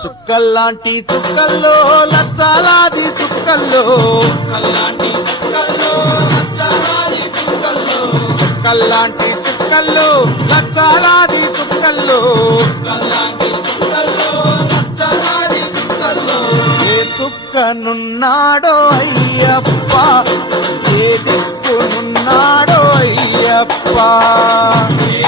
చుక్కల్లాంటి చుక్కల్లో లచ్చాలాది చుక్కల్లో కల్లాంటి చుక్కల్లో లచ్చలాది చుక్కల్లో చుక్కల్లాంటి చుక్కల్లో లచ్చాలాది చుక్కల్లో కల్లాంటి చుక్కల్లో లచ్చలాది చుక్కల్లో ఏ చుక్కనున్నాడో అయ్యప్ప ఏ దిక్కునున్నాడో అయ్యప్ప ఏ